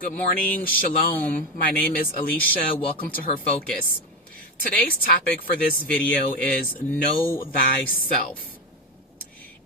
Good morning, shalom. My name is Alicia. Welcome to Her Focus. Today's topic for this video is Know Thyself.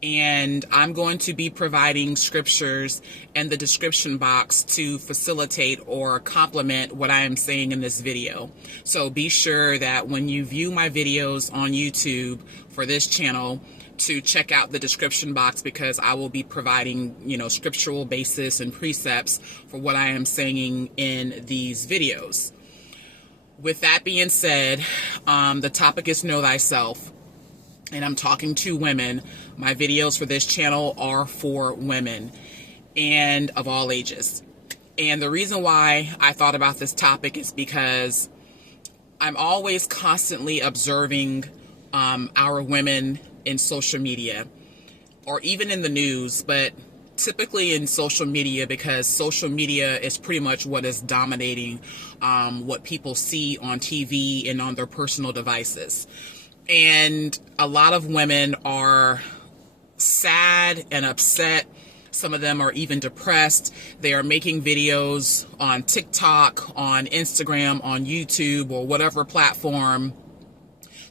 And I'm going to be providing scriptures in the description box to facilitate or complement what I am saying in this video. So be sure that when you view my videos on YouTube for this channel, to check out the description box, because I will be providing, scriptural basis and precepts for what I am saying in these videos. With that being said, the topic is Know Thyself, and I'm talking to women. My videos for this channel are for women and of all ages. And the reason why I thought about this topic is because I'm always constantly observing our women in social media or even in the news, but typically in social media, because social media is pretty much what is dominating what people see on TV and on their personal devices. And a lot of women are sad and upset. Some of them are even depressed. They are making videos on TikTok, on Instagram, on YouTube, or whatever platform,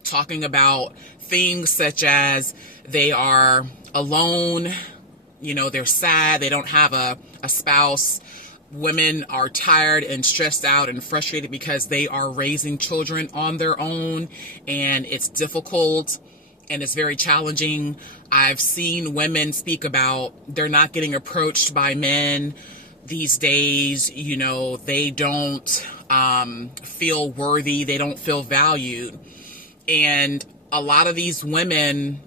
talking about things such as they are alone, they're sad, they don't have a spouse. Women are tired and stressed out and frustrated because they are raising children on their own, and it's difficult and it's very challenging. I've seen women speak about they're not getting approached by men these days. They don't feel worthy, they don't feel valued. And a lot of these women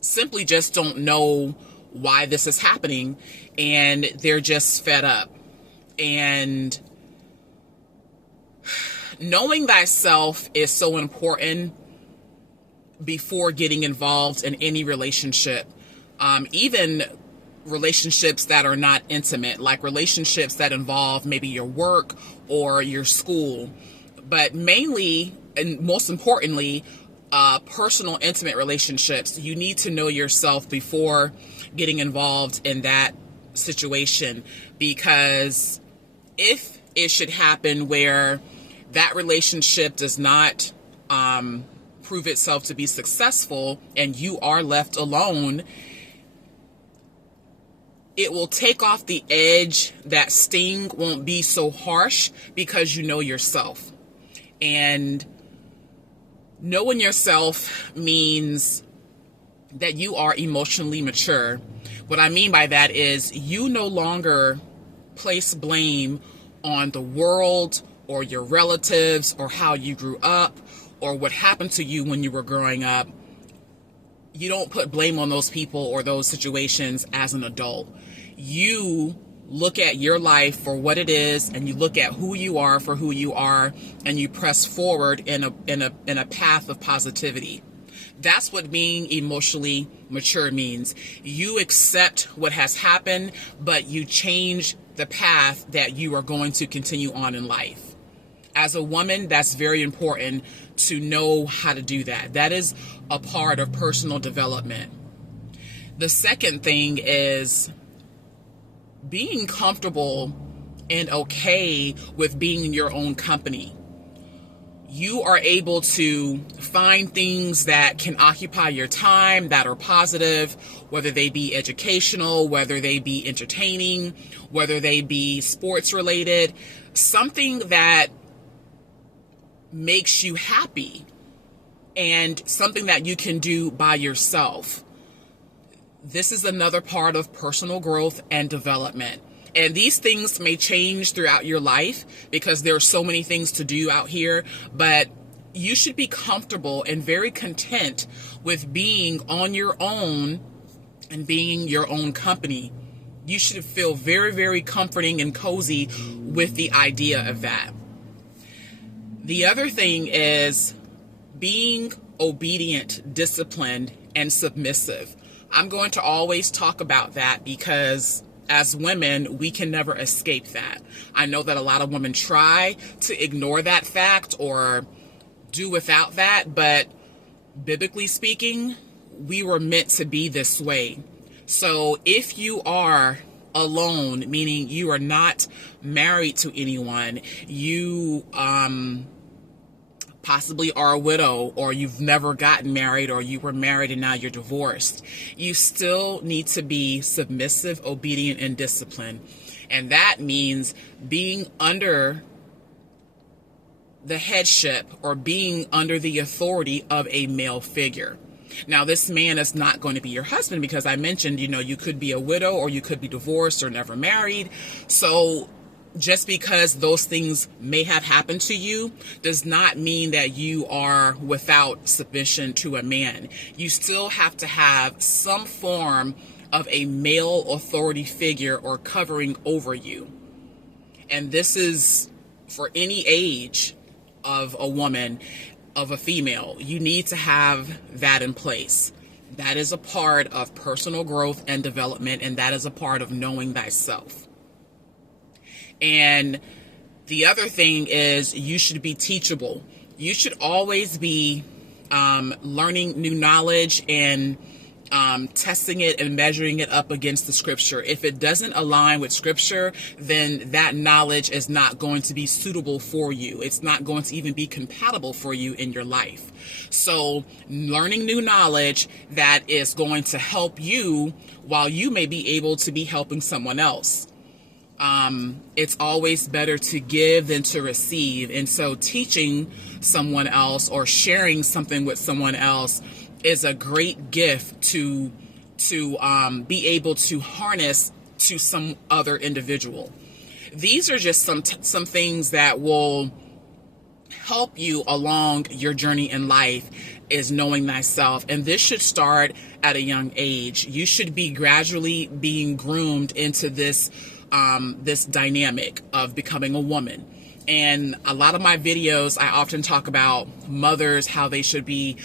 simply just don't know why this is happening, and they're just fed up. And knowing thyself is so important before getting involved in any relationship, even relationships that are not intimate, like relationships that involve maybe your work or your school, but mainly and most importantly, personal, intimate relationships. You need to know yourself before getting involved in that situation, because if it should happen where that relationship does not prove itself to be successful and you are left alone, it will take off the edge. That sting won't be so harsh because you know yourself. And knowing yourself means that you are emotionally mature. What I mean by that is you no longer place blame on the world or your relatives or how you grew up or what happened to you when you were growing up. You don't put blame on those people or those situations as an adult. You look at your life for what it is, and you look at who you are for who you are, and you press forward in a path of positivity. That's what being emotionally mature means. You accept what has happened, but you change the path that you are going to continue on in life. As a woman, that's very important to know how to do that. That is a part of personal development. The second thing is being comfortable and okay with being in your own company. You are able to find things that can occupy your time that are positive, whether they be educational, whether they be entertaining, whether they be sports related, something that makes you happy and something that you can do by yourself. This is another part of personal growth and development. And these things may change throughout your life because there are so many things to do out here, but you should be comfortable and very content with being on your own and being your own company. You should feel very, very comforting and cozy with the idea of that. The other thing is being obedient, disciplined, and submissive. I'm going to always talk about that because as women, we can never escape that. I know that a lot of women try to ignore that fact or do without that, but biblically speaking, we were meant to be this way. So if you are alone, meaning you are not married to anyone. You possibly are a widow, or you've never gotten married, or you were married and now you're divorced. You still need to be submissive, obedient, and disciplined. And that means being under the headship or being under the authority of a male figure. Now, this man is not going to be your husband, because I mentioned, you could be a widow, or you could be divorced or never married. So just because those things may have happened to you does not mean that you are without submission to a man. You still have to have some form of a male authority figure or covering over you. And this is for any age of a woman, of a female. You need to have that in place. That is a part of personal growth and development, and that is a part of knowing thyself. And the other thing is, you should be teachable. You should always be learning new knowledge and testing it and measuring it up against the scripture. If it doesn't align with scripture, then that knowledge is not going to be suitable for you. It's not going to even be compatible for you in your life. So learning new knowledge that is going to help you while you may be able to be helping someone else. It's always better to give than to receive. And so teaching someone else or sharing something with someone else is a great gift to be able to harness to some other individual. These are just some things that will help you along your journey in life, is knowing thyself. And this should start at a young age. You should be gradually being groomed into this dynamic of becoming a woman. And a lot of my videos, I often talk about mothers, how they should be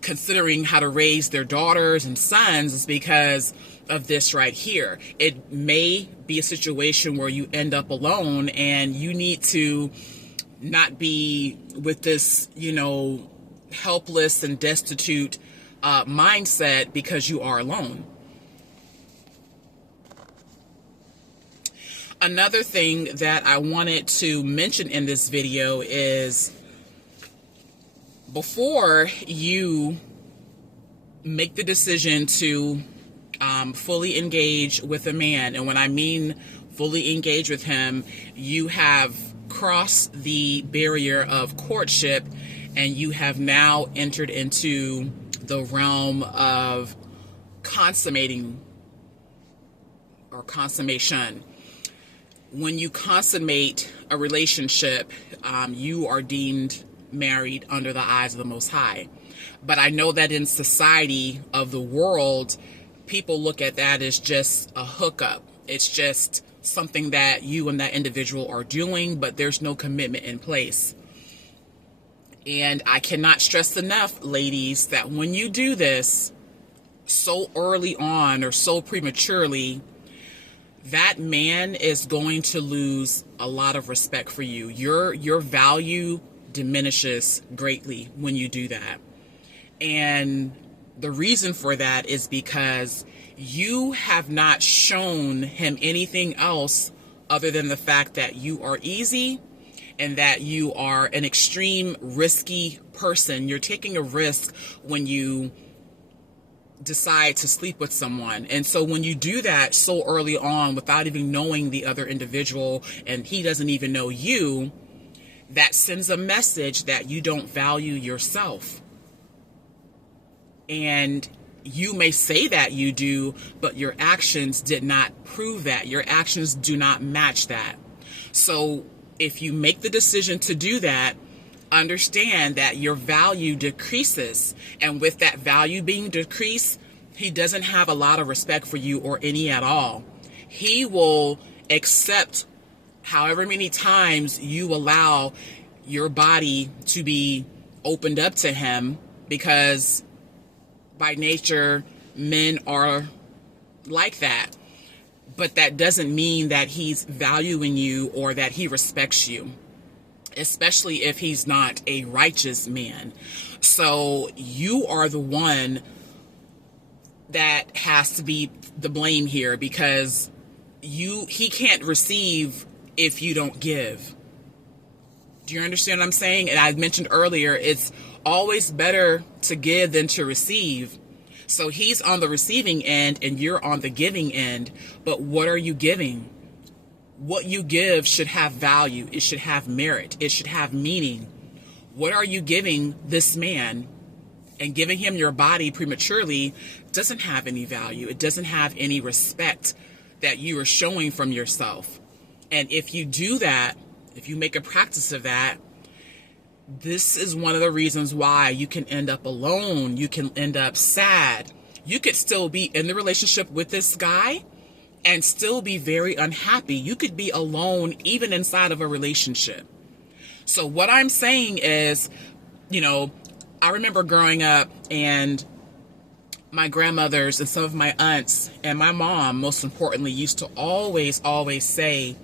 considering how to raise their daughters and sons, is because of this right here. It may be a situation where you end up alone, and you need to not be with this, helpless and destitute mindset because you are alone. Another thing that I wanted to mention in this video is, before you make the decision to fully engage with a man, and when I mean fully engage with him, you have crossed the barrier of courtship and you have now entered into the realm of consummating or consummation. When you consummate a relationship, you are deemed married under the eyes of the Most High. But I know that in society of the world, people look at that as just a hookup. It's just something that you and that individual are doing, but there's no commitment in place. And I cannot stress enough, ladies, that when you do this so early on or so prematurely, that man is going to lose a lot of respect for you. Your value diminishes greatly when you do that. And the reason for that is because you have not shown him anything else other than the fact that you are easy and that you are an extreme risky person. You're taking a risk when you decide to sleep with someone. And so when you do that so early on without even knowing the other individual, and he doesn't even know you, that sends a message that you don't value yourself. And you may say that you do, but your actions did not prove that. Your actions do not match that. So if you make the decision to do that, understand that your value decreases. And with that value being decreased, he doesn't have a lot of respect for you, or any at all. He will accept however many times you allow your body to be opened up to him, because by nature, men are like that. But that doesn't mean that he's valuing you or that he respects you, especially if he's not a righteous man. So you are the one that has to be the blame here, because he can't receive if you don't give. Do you understand what I'm saying? And I mentioned earlier, it's always better to give than to receive. So he's on the receiving end and you're on the giving end. But what are you giving? What you give should have value. It should have merit. It should have meaning. What are you giving this man? And giving him your body prematurely doesn't have any value. It doesn't have any respect that you are showing from yourself. And if you do that, if you make a practice of that, this is one of the reasons why you can end up alone. You can end up sad. You could still be in the relationship with this guy and still be very unhappy. You could be alone even inside of a relationship. So what I'm saying is, I remember growing up and my grandmothers and some of my aunts and my mom, most importantly, used to always say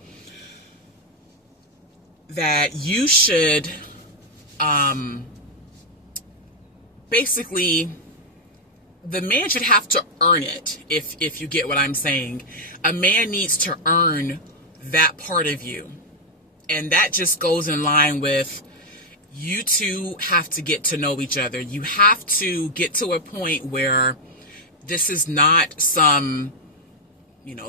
that you should basically, the man should have to earn it, if you get what I'm saying. A man needs to earn that part of you. And that just goes in line with, you two have to get to know each other. You have to get to a point where this is not some,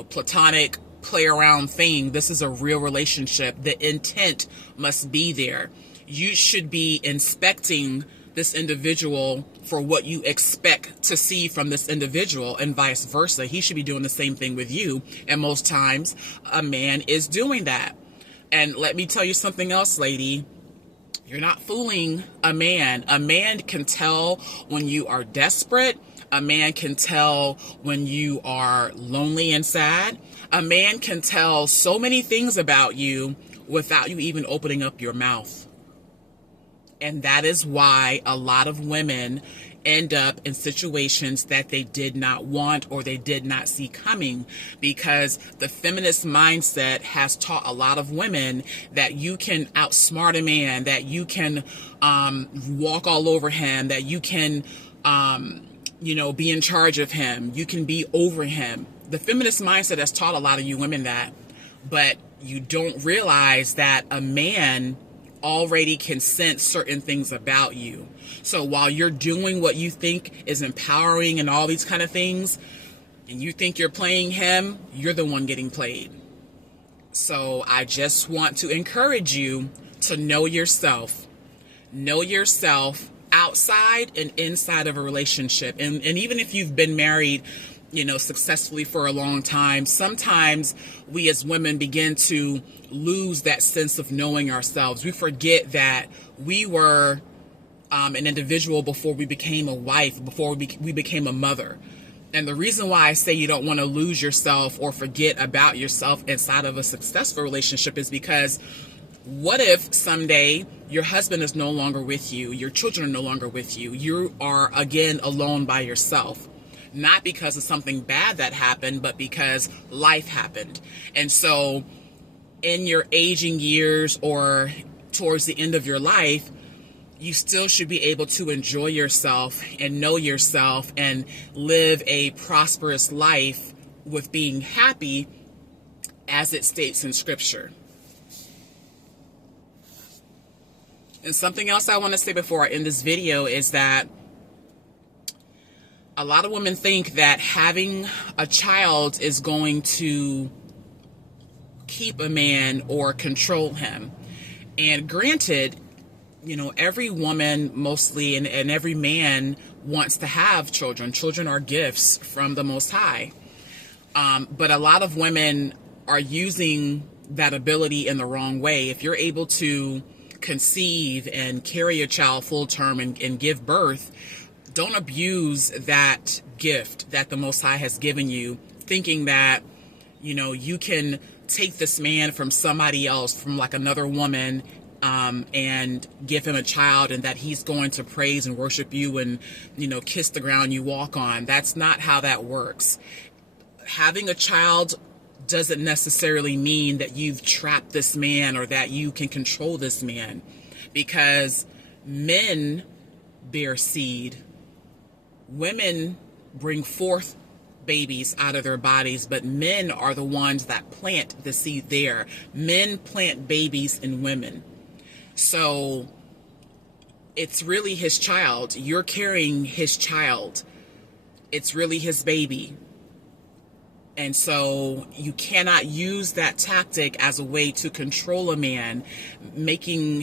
platonic play around thing. This is a real relationship. The intent must be there. You should be inspecting this individual for what you expect to see from this individual, and vice versa. He should be doing the same thing with you. And most times a man is doing that. And let me tell you something else, lady. You're not fooling a man. A man can tell when you are desperate. A man can tell when you are lonely and sad. A man can tell so many things about you without you even opening up your mouth. And that is why a lot of women end up in situations that they did not want or they did not see coming, because the feminist mindset has taught a lot of women that you can outsmart a man, that you can walk all over him, that you can be in charge of him, you can be over him. The feminist mindset has taught a lot of you women that, but you don't realize that a man already can sense certain things about you. So while you're doing what you think is empowering and all these kind of things, and you think you're playing him, you're the one getting played. So I just want to encourage you to know yourself. Know yourself outside and inside of a relationship. And even if you've been married, successfully for a long time, sometimes we as women begin to lose that sense of knowing ourselves. We forget that we were an individual before we became a wife, before we became a mother. And the reason why I say you don't want to lose yourself or forget about yourself inside of a successful relationship is because what if someday your husband is no longer with you, your children are no longer with you, you are again alone by yourself? Not because of something bad that happened, but because life happened. And so in your aging years or towards the end of your life, you still should be able to enjoy yourself and know yourself and live a prosperous life with being happy, as it states in Scripture. And something else I want to say before I end this video is that a lot of women think that having a child is going to keep a man or control him. And granted, every woman mostly and every man wants to have children. Children are gifts from the Most High. But a lot of women are using that ability in the wrong way. If you're able to conceive and carry a child full term and give birth, don't abuse that gift that the Most High has given you, thinking that, you can take this man from somebody else, from like another woman, and give him a child, and that he's going to praise and worship you and, kiss the ground you walk on. That's not how that works. Having a child doesn't necessarily mean that you've trapped this man or that you can control this man, because men bear seed. Women bring forth babies out of their bodies, but men are the ones that plant the seed there. Men plant babies in women. So it's really his child. You're carrying his child. It's really his baby. And so you cannot use that tactic as a way to control a man, making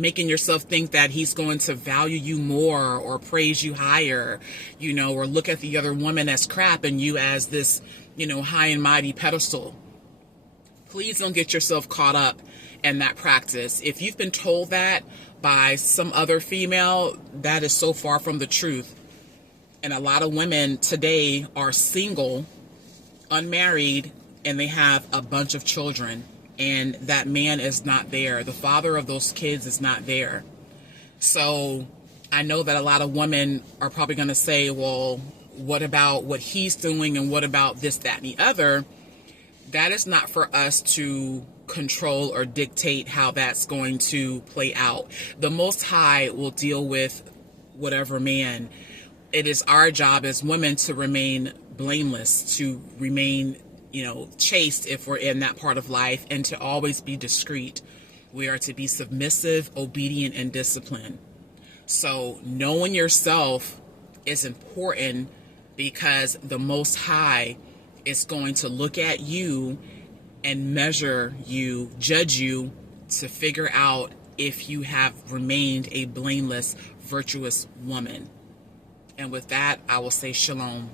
yourself think that he's going to value you more or praise you higher, or look at the other woman as crap and you as this, high and mighty pedestal. Please don't get yourself caught up in that practice. If you've been told that by some other female, that is so far from the truth. And a lot of women today are single, unmarried, and they have a bunch of children, and that man is not there. The father of those kids is not there. So I know that a lot of women are probably going to say, well, what about what he's doing, and what about this, that, and the other? That is not for us to control or dictate how that's going to play out. The Most High will deal with whatever man. It is our job as women to remain blameless, to remain, chaste if we're in that part of life, and to always be discreet. We are to be submissive, obedient, and disciplined. So knowing yourself is important, because the Most High is going to look at you and measure you, judge you, to figure out if you have remained a blameless, virtuous woman. And with that, I will say shalom.